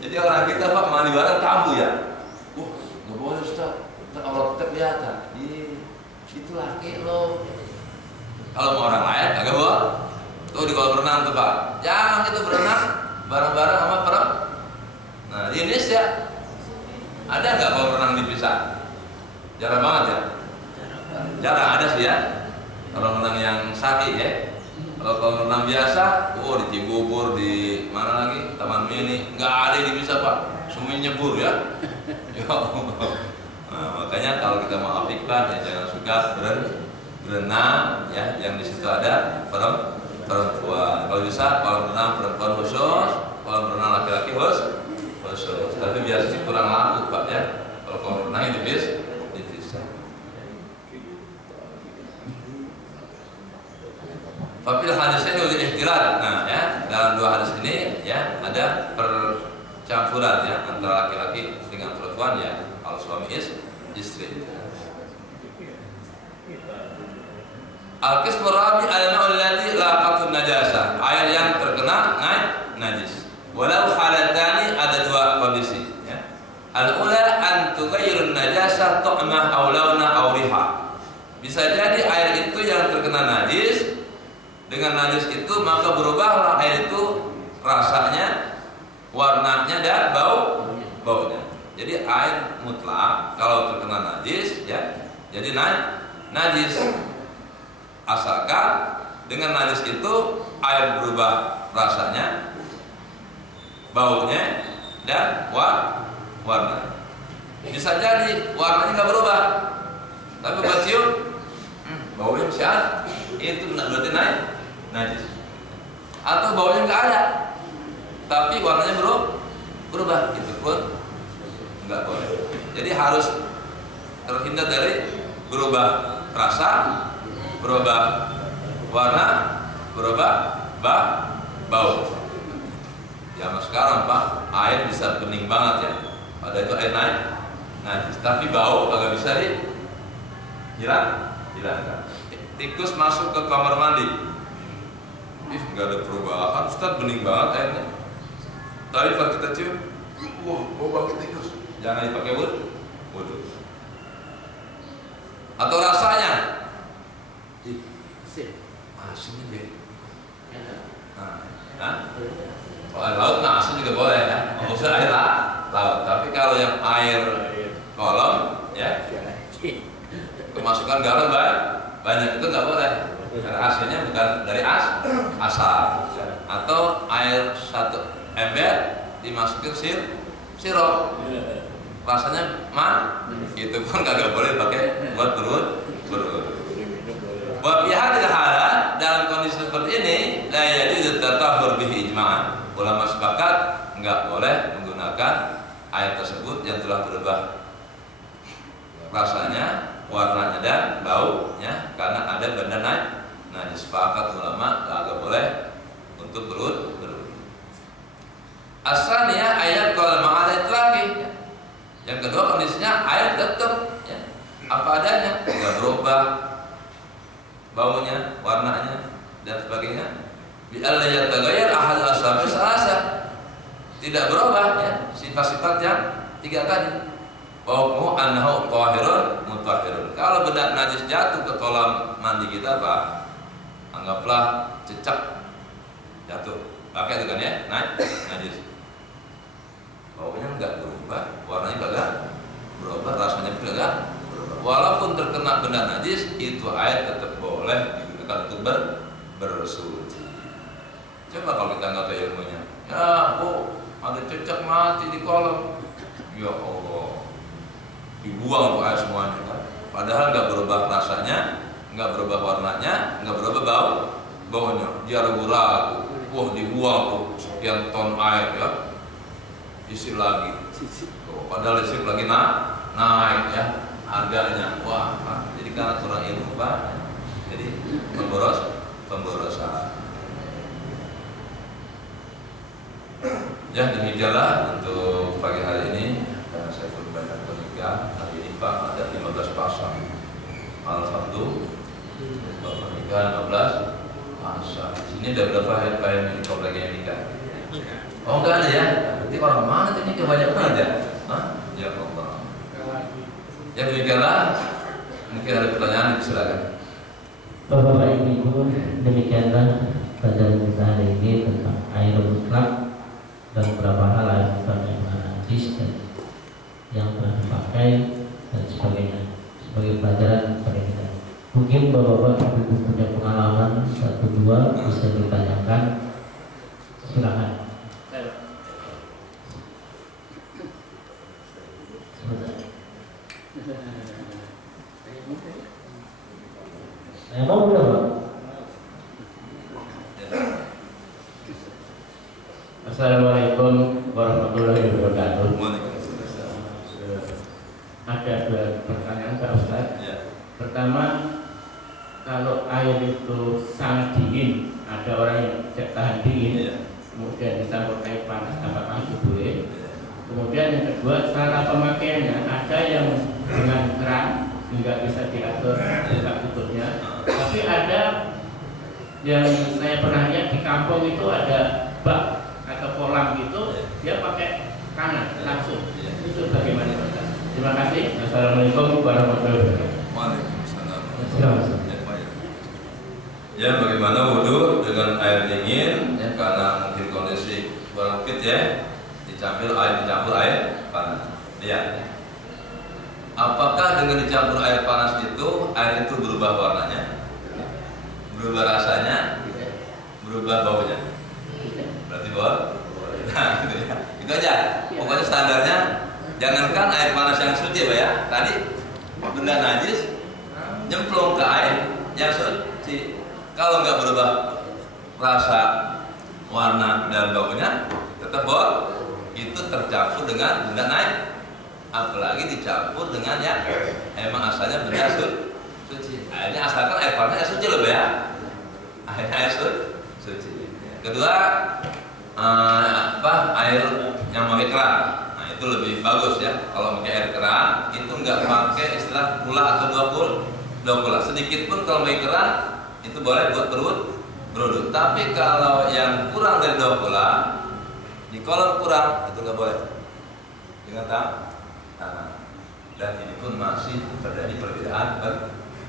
Jadi Jadi orang kita Pak mandi bareng tabu ya. Nggak boleh Ustaz, ntar aurat kita kelihatan. Itu laki lo. Kalau mau orang lain kagak boleh. Tuh di kolam renang tuh Pak, jangan kita berenang bareng-bareng sama perempuan. Nah di Indonesia ada nggak kolam renang dipisah? Jarang banget ya. Jarang ada sih ya. Kolam renang yang saki ya. Kalau kolam renang biasa, di Cibubur, di mana lagi, Taman Mini, nggak ada yang dipisah Pak. Semuanya nyebur ya. Nah, makanya kalau kita mau apikkan ya jangan suka berenang ya, yang di situ ada perempuan. Kalau bisa kolam renang perempuan khusus, kolam renang laki-laki khusus. Tapi biasanya kurang laku Pak ya. Kalau kolam renang dipisah. Fafil hadisnya itu ikhtilat. Nah ya, dalam dua hadis ini ya ada percampuran ya antara laki-laki dengan perempuan ya, kalau suami istri. Al-qismu rabi al-ma'ul ladzi laqatun najasa, air yang terkena najis. Walau halatani, ada dua kondisi ya. Al-ula an tughayyirun najasa ta'mah aw launa aw riha. Bisa jadi air itu yang terkena najis, dengan najis itu maka berubahlah air itu rasanya, warnanya dan baunya. Jadi air mutlak kalau terkena najis ya, jadi najis. Asalkan dengan najis itu air berubah rasanya, baunya dan warna. Bisa jadi warnanya nggak berubah, tapi buat cium baunya masih ada. Itu berarti najis. Atau baunya nggak ada, tapi warnanya berubah, itu pun nggak boleh. Jadi harus terhindar dari berubah rasa, berubah warna, berubah bau. Zaman sekarang Pak, air bisa bening banget ya, padahal itu air najis, tapi bau kagak bisa hilangkan. Tikus masuk ke kamar mandi, nggak ada perubahan, Ustaz, bening banget airnya. Tapi kalau kita cium, bau banget tikus. Jangan dipakai wudhu. Atau rasanya, asin deh. Kalau air laut, asin juga boleh ya. Maksudnya air laut. Tapi kalau yang air kolam, ya, kemasukan garam banyak, itu nggak boleh. Karena asinnya bukan dari asal. Atau air 1 ember dimasukin sirup, rasanya itu pun nggak boleh pakai buat berwudhu. Buat pihak halat dalam kondisi seperti ini, la yajuzu tatahhur bihi ijma'an. Ulama sepakat nggak boleh menggunakan air tersebut yang telah berubah rasanya, warnanya dan baunya karena ada benda najis. Sepakat ulama nggak boleh untuk berwudhu. Asalnya ayat kalau ma'alat lagi. Yang kedua kondisinya air tetap ya, apa adanya, nggak berubah baunya, warnanya dan sebagainya. Bi alla yataghayyar ahad ashabi salasa, tidak berubah ya sifat-sifat yang 3 tadi. Bahwa annahu tahirun mutahhirun. Kalau benda najis jatuh ke kolam mandi kita Pak, anggaplah cecak jatuh, pakai itu kan ya, najis. Baunya enggak berubah, warnanya enggak berubah, rasanya pun enggak berubah. Walaupun terkena benda najis, itu air tetap boleh digunakan untuk bersuci. Coba kalau kita nggak tahu ilmunya, ya ada cecak mati di kolam, ya Allah, dibuang tuh air semuanya kan. Padahal nggak berubah rasanya, nggak berubah warnanya, nggak berubah baunya. Dia ragu-ragu, dibuang tuh sekian ton air ya, isi lagi. Padahal isi lagi naik ya harganya. Wah, jadi karena kurang ilmu Pak, jadi pemborosan. Ya demikianlah untuk pagi hari ini. Saya pun banyak menikah. Hari ini Pak ada 15 pasang. Alhamdulillah menikah 15 pasang. Di sini ada berapa hari Pak yang menikah? Oh enggak ada ya? Nanti orang mana ini kebanyakan aja? Hah? Ya Allah. Ya demikianlah. Mungkin ada pertanyaan, silakan. Bapak Ibu, demikianlah pelajaran kita hari ini tentang air mutlak dan beberapa hal air mutlak yang najis dan yang telah dipakai dan sebagainya sebagai pelajaran kepada kita. Mungkin bapak-bapak ibu punya pengalaman satu dua bisa ditanyakan, silakan. Saya mau udah Pak. Assalamualaikum warahmatullahi wabarakatuh. Ada dua pertanyaan Pak Ustaz. Pertama, kalau air itu sangat dingin, ada orang yang tidak tahan dingin, kemudian dicampur air panas, apakah itu boleh? Kemudian yang kedua, cara pemakaiannya, ada yang dengan keran hingga bisa diatur buka tutupnya, tapi ada yang saya pernah lihat di kampung itu ada bak atau kolam gitu, dia pakai kanan langsung. Itu bagaimana Pak? Terima kasih. Assalamualaikum warahmatullahi wabarakatuh. Waalaikumsalam. Ya, bagaimana wudhu dengan air dingin ya, karena mungkin kondisi kurang fit ya, dicampur air panas. Ya. Apakah dengan dicampur air panas itu air itu berubah warnanya, berubah rasanya, berubah baunya? Berarti bau? Nah, gitu ya. Itu aja. Pokoknya standarnya jangankan air panas yang suci, Pak ya. Tadi benda najis nyemplung ke air yang suci. Kalau nggak berubah rasa, warna dan baunya, tetap bau. Itu tercampur dengan benda najis. Apalagi dicampur dengan yang emang asalnya benda suci. Airnya asalkan air panas suci loh ya. Airnya air suci. Kedua, air yang pakai keran. Nah itu lebih bagus ya. Kalau pakai air keran itu nggak pakai istilah kula atau dua kula. Sedikit pun kalau pakai keran itu boleh buat berwudu. Tapi kalau yang kurang dari 2 kula di kolam kurang itu nggak boleh. Dengan tangan. Dan ini pun masih terjadi perbedaan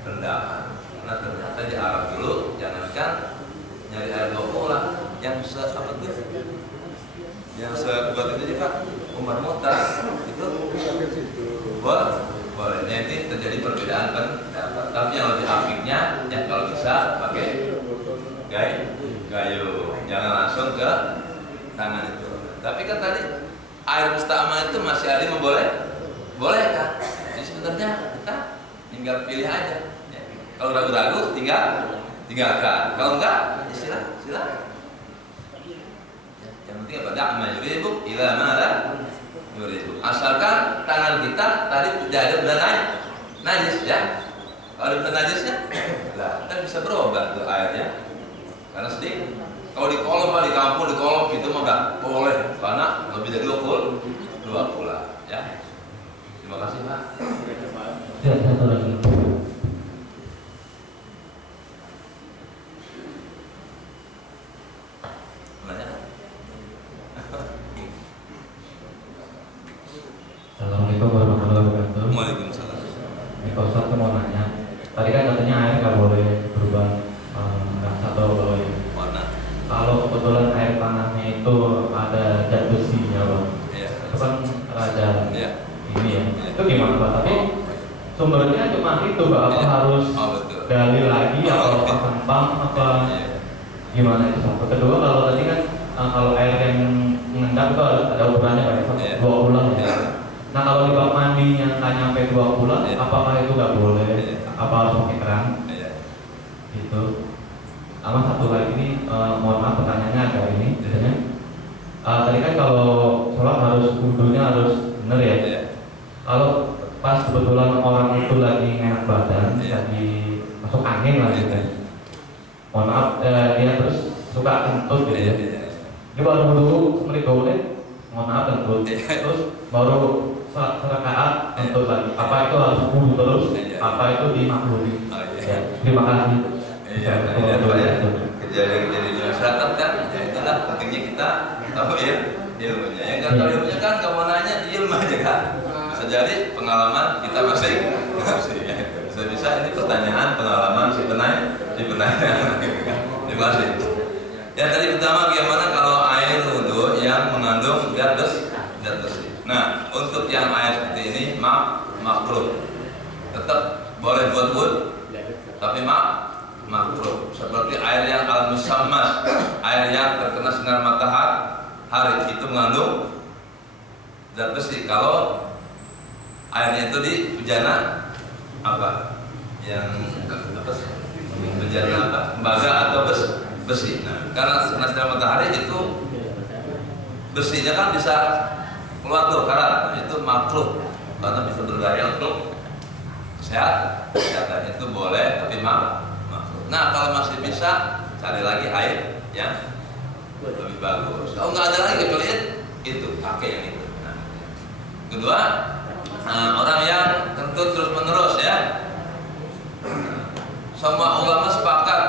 pendapat. Karena ternyata di Arab dulu jangankan nyari air 2 kula, yang sekuat itu aja Pak, Umar Muhtar itu boleh. Nanti terjadi perbedaan pendapat. Tapi yang lebih afiknya ya kalau bisa pakai gayo, jangan langsung ke tangan itu. Tapi kan tadi air musta'mal itu masih ada boleh kan? Jadi sebenarnya kita tinggal pilih aja. Ya. Kalau ragu-ragu tinggalkan. Kalau enggak, ya silakan. Yang penting apa? Da'ma yuridu ila ma la yuridu. Asalkan tangan kita tadi tidak ada benda najis ya. Kalau ada benda najisnya, lah kita bisa berobat tuh airnya. Karena sedikit. Kalau di kolam, di kampung, di kolam itu mah enggak boleh karena lebih dari 2 kula ya. Terima kasih Pak. Ya, satu lagi. Assalamualaikum warahmatullahi wabarakatuh. Waalaikumsalam. Pak Ustaz mau nanya. Tadi kan katanya air nggak boleh berubah rasa atau bau. Warna. Kalau kebetulan air panasnya itu ada zat besinya, Pak. Iya. Itu kan ada ini ya. Iya. Itu gimana Pak? Tapi sumbernya cuma itu Pak. Apa harus gali lagi atau pasang pump apa gimana itu? Kedua kalau tadi kan kalau air yang mengendap itu ada ukurannya Pak, 2 bulan ya. Nah kalau di bak mandinya nggak nyampe 2 bulan, apakah itu nggak boleh? Apa harus pakai keran? Gitu. Sama satu lagi ini, mohon maaf pertanyaannya agak ini, biasanya. Tadi kan kalau sholat harus wudunya harus benar ya. Kalau pas kebetulan orang itu lagi enak badan, lagi masuk angin lah gitu. Mohon maaf, dia terus suka kentut gitu ya. Dia baru dulu menit 2 menit, mohon maaf kentut. Terus baru serakaat kentut lagi. Apa itu harus wudu terus? Apa itu dimaklumi? Ya, terima kasih. Kejadian di masyarakat kan, ya itulah pentingnya kita tahu ya ilmunya. Yang nggak tahu ilmunya kan kamu nanya ilmu aja kan. Bisa jadi pengalaman kita masing. Bisa-bisa ini pertanyaan pengalaman si penanya. Terima kasih. Yang tadi pertama bagaimana kalau air wudhu yang mengandung zat besi. Nah, untuk yang air seperti ini makruh. Tetap boleh buat wudhu, tapi makruh. Seperti air yang al-musammas, air yang terkena sinar matahari itu mengandung zat besi. Kalau airnya itu di bejana apa? Yang bejana apa? Tembaga atau besi. Nah, karena kena sinar matahari itu besinya kan bisa keluar tuh karat. Nah, itu makruh karena bisa berbahaya untuk kesehatan. Itu boleh tapi makruh. Nah, kalau masih bisa cari lagi air yang lebih bagus. Kalau nggak ada lagi kecuali itu pakai yang itu. Nah, kedua, orang yang kentut terus menerus ya. Semua ulama sepakat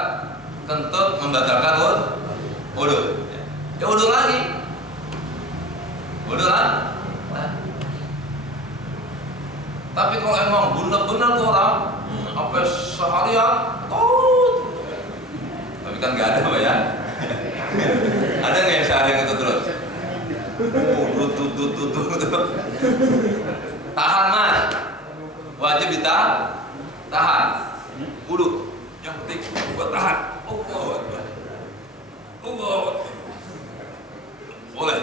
kentut membatalkan wudhu. Ya wudhu lagi. Nah. Tapi kalau emang benar-benar tuh orang sampai seharian, tapi kan nggak ada Pak ya. Ada nggak yang seharian itu terus? Tahan mas, wajib tahan. Wudhu, yang penting buat tahan. Boleh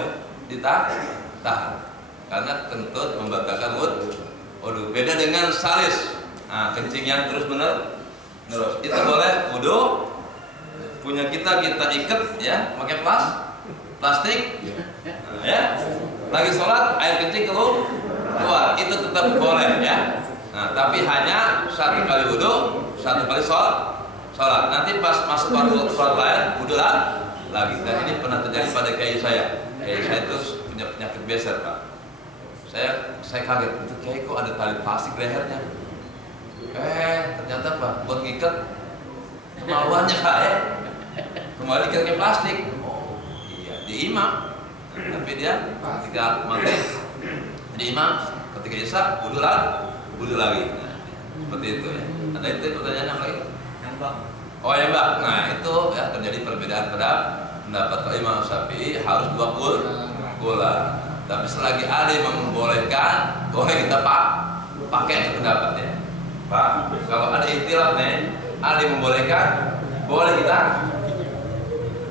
ditahan, karena kentut membatalkan wudhu. Beda dengan salis, kencing yang terus menerus. Itu boleh wudhu. Punya kita ikat ya, pakai plastik. Ya, lagi sholat air kencing keluar, itu tetap boleh ya. Nah, tapi hanya satu kali wudhu, satu kali sholat. Nanti pas masuk waktu sholat lain wudhu lagi. Dan ini pernah terjadi pada kiai saya. Kiai saya itu punya penyakit beser Pak. Saya kaget, itu kiai kok ada tali plastik lehernya. Ternyata Pak, buat ngikat kemaluannya Pak ya. Kembali ke plastik. Oh iya, di imam. Tapi dia ketika mati di imam, ketika isya wudhu lagi. Nah, seperti itu ya. Ada itu pertanyaan yang lain? Oh ya Mbak. Nah itu ya terjadi perbedaan pendapat. Kalau Imam Syafi'i harus 2 bulan. Tapi selagi ada yang membolehkan, boleh kita pakai pendapat ya. Pak, kalau ada ikhtilaf nih, ada yang membolehkan, boleh kita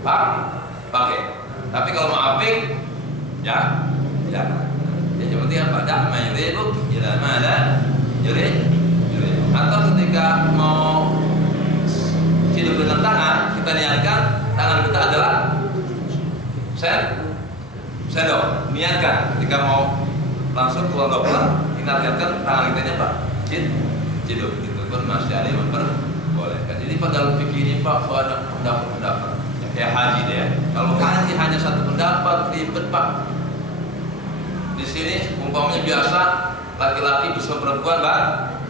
pakai. Tapi kalau mau apik, ya. Yang penting apa? Dak mayribu ila mala yuri. Atau ketika mau hidup dengan tangan, kita niatkan tangan kita adalah sendok. Niatkan ketika mau langsung keluar dokter, kita niatkan tangan kita apa? Hidup. Itu pun masih ada yang memperbolehkan. Jadi pada fikih ini Pak, ada pendapat. Kayak haji deh ya. Kalau haji hanya satu pendapat, ribet Pak. Di sini umpamanya biasa laki-laki bersama perempuan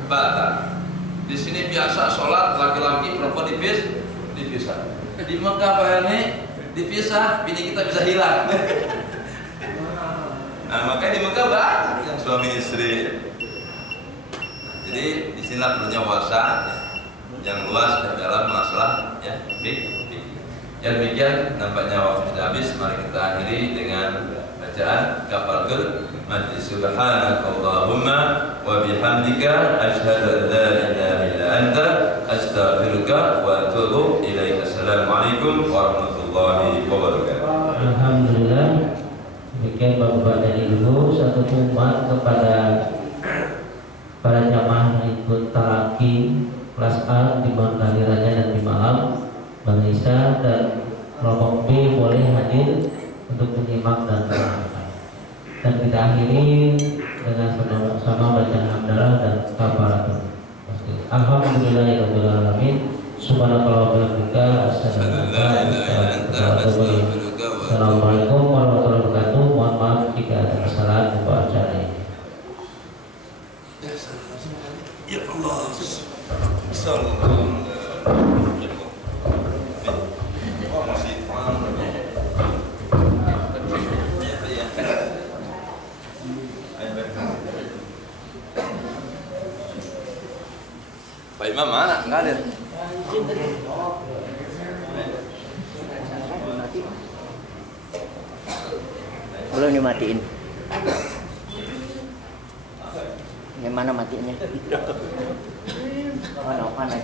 batal. Di sini biasa sholat laki-laki perempuan dipisah. Di Mekah Pak ini dipisah, bini kita bisa hilang. Nah makanya di Mekah banyak yang suami istri. Jadi di sini perlunya wawasan yang luas dalam masalah ya. Yang demikian nampaknya waktu sudah habis. Mari kita akhiri dengan bacaan kafaratul majlis. Subhanakallahumma wa bihamdika asyhadu an la ilaha illa anta astaghfiruka wa atubu ilaika. Assalamualaikum warahmatullahi wabarakatuh. Alhamdulillah. Demikian Bapak dan Ibu, satu umat kepada para jamaah ikut talaki kelas A di malam lahirannya dan di malam Bang Isa dan kelompok B boleh hadir untuk menyimak dan mendengarkan. Dan kita akhiri dengan sama-sama bacaan hamdalah dan kafaratul. Alhamdulillahirabbil alamin. Subhanallahi wa bihamdihi asyhadu an la ilaha illa anta astaghfiruka wa atubu ilaik. Assalamualaikum warahmatullahi wabarakatuh. Mohon maaf jika ada kesalahan untuk acara ini. Ya Allah. Sallallahu masih Pak Imam mana? Enggak ada. Belum dimatiin. Gimana matiinnya? Oh, no, mana?